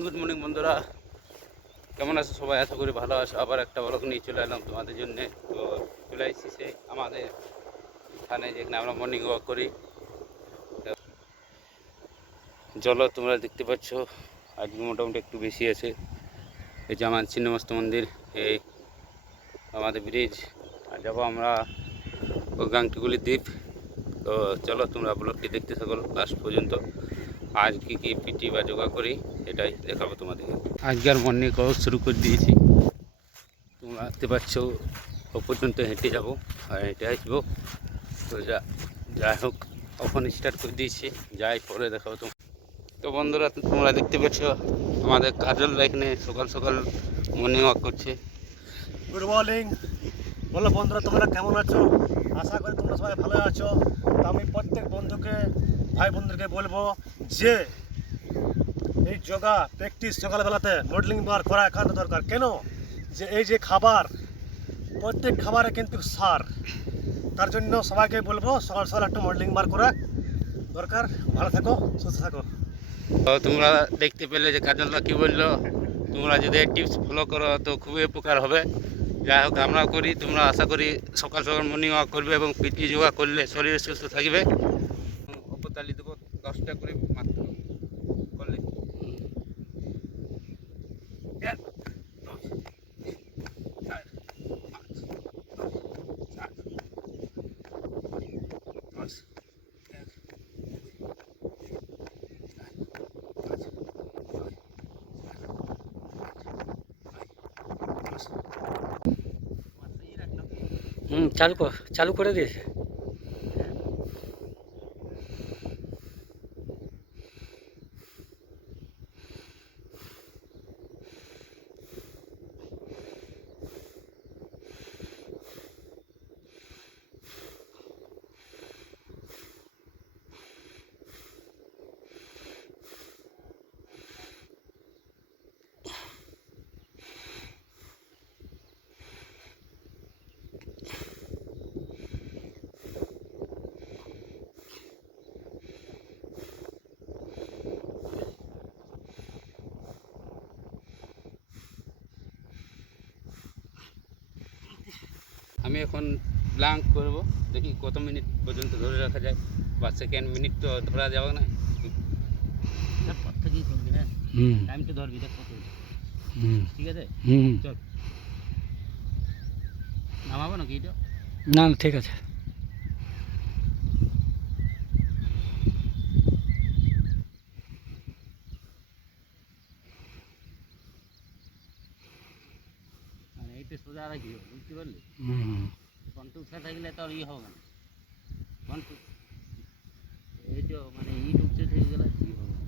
Good morning বন্ধুরা, কেমন আছো সবাই? আশা করি ভালো আছো। আবার একটা ব্লগ নিয়ে চলে এলাম তোমাদের জন্য। তো চলে এসেছি আমাদের এখানে, যেখানে আমরা মর্নিং ওয়াক করি। চলো, তোমরা দেখতে পাচ্ছ আজকে মোটামুটি একটু বেশি আছে। এই যে আমার ছিন্নমস্ত মন্দির, এই আমাদের ব্রিজ, আর যাবো আমরা গাংটিগুলি দ্বীপ। তো চলো, তোমরা ব্লগটি দেখতে থাকো লাস্ট পর্যন্ত। আজ কি কি পিটি বা যোগা করি সেটাই দেখাবো তোমাদেরকে। আজকের মর্নিং ওয়াক শুরু করে দিয়েছি, তোমরা দেখতে পাচ্ছ। ও পর্যন্ত হেঁটে যাব আর হেঁটে আসবো। তো যাই হোক, এখন স্টার্ট করে দিয়েছি, যাই পরে দেখাবো তো। তো বন্ধুরা, তোমরা দেখতে পাচ্ছ আমাদের কাজল এখানে সকাল সকাল মর্নিং ওয়াক করছে। Good morning. বলো বন্ধুরা, তোমরা কেমন আছো? আশা করি তোমরা সবাই ভালো আছো। তো আমি প্রত্যেক বন্ধুকে, ভাই বন্ধুকে বলবো যে এই যোগা প্র্যাকটিস সকালবেলাতে মডেলিং বার করা একান্ত দরকার। কেন? যে এই যে খাবার, প্রত্যেক খাবারে কিন্তু সার। তার জন্য সবাইকে বলবো সকাল সকাল একটু মডেলিং বার করা দরকার। ভালো থাকো, সুস্থ থাকো। তো তোমরা দেখতে পেলে যে কাজলদা কী বললো, তোমরা যদি এই টিপস ফলো করো তো খুবই উপকার হবে। যাই হোক, আমরা করি, তোমরা আশা করি সকাল সকাল মর্নিং ওয়াক করবে এবং পিটি যোগা করলে শরীর সুস্থ থাকবে। উপতালি দেবো 10টা করে মাত্র করলে। চালু করে দিয়েছে। আমি এখন ব্লাঙ্ক করব, দেখি কত মিনিট পর্যন্ত ধরে রাখা যায়, বা সেকেন্ড মিনিট তো ধরা যাবে না। থেকেই করবি, হ্যাঁ টাইমটা ধরবি, দেখ কত, ঠিক আছে। চল নামাবো নাকি এটা? না ঠিক আছে। মানে এইটা সোজা রাখিও, বুঝতে পারলি? কন্ট্রোল উঠে থাকলে তো আর ইয়ে হবে না। কন্ট্রোল এইটা মানে ইট উঠতে থেকে গেলে ইয়ে হবে না।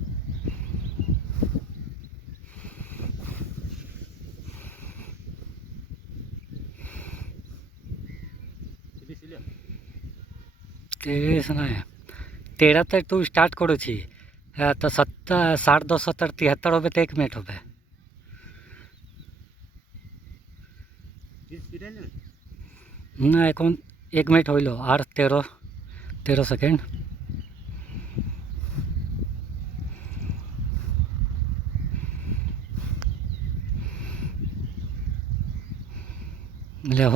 তিরিশ নয়, 13 तू स्टार्ट করেছি। হ্যাঁ, তো 60, 70, 73 হবে তো 1 মিনিট হবে। না, এখন 1 মিনিট হইল, আর 13 সেকেন্ড।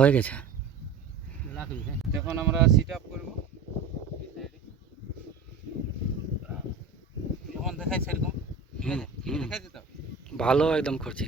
হয়ে গেছে। এখন আমরা সিট আপ করবো, যেমন দেখায় সেরকম, ঠিক আছে? দেখাই দিতাম। ভালো একদম করছি।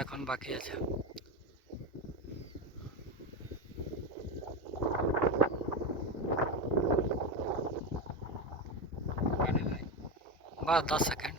এখন বাকি আছে। বাস 10 সেকেন্ড।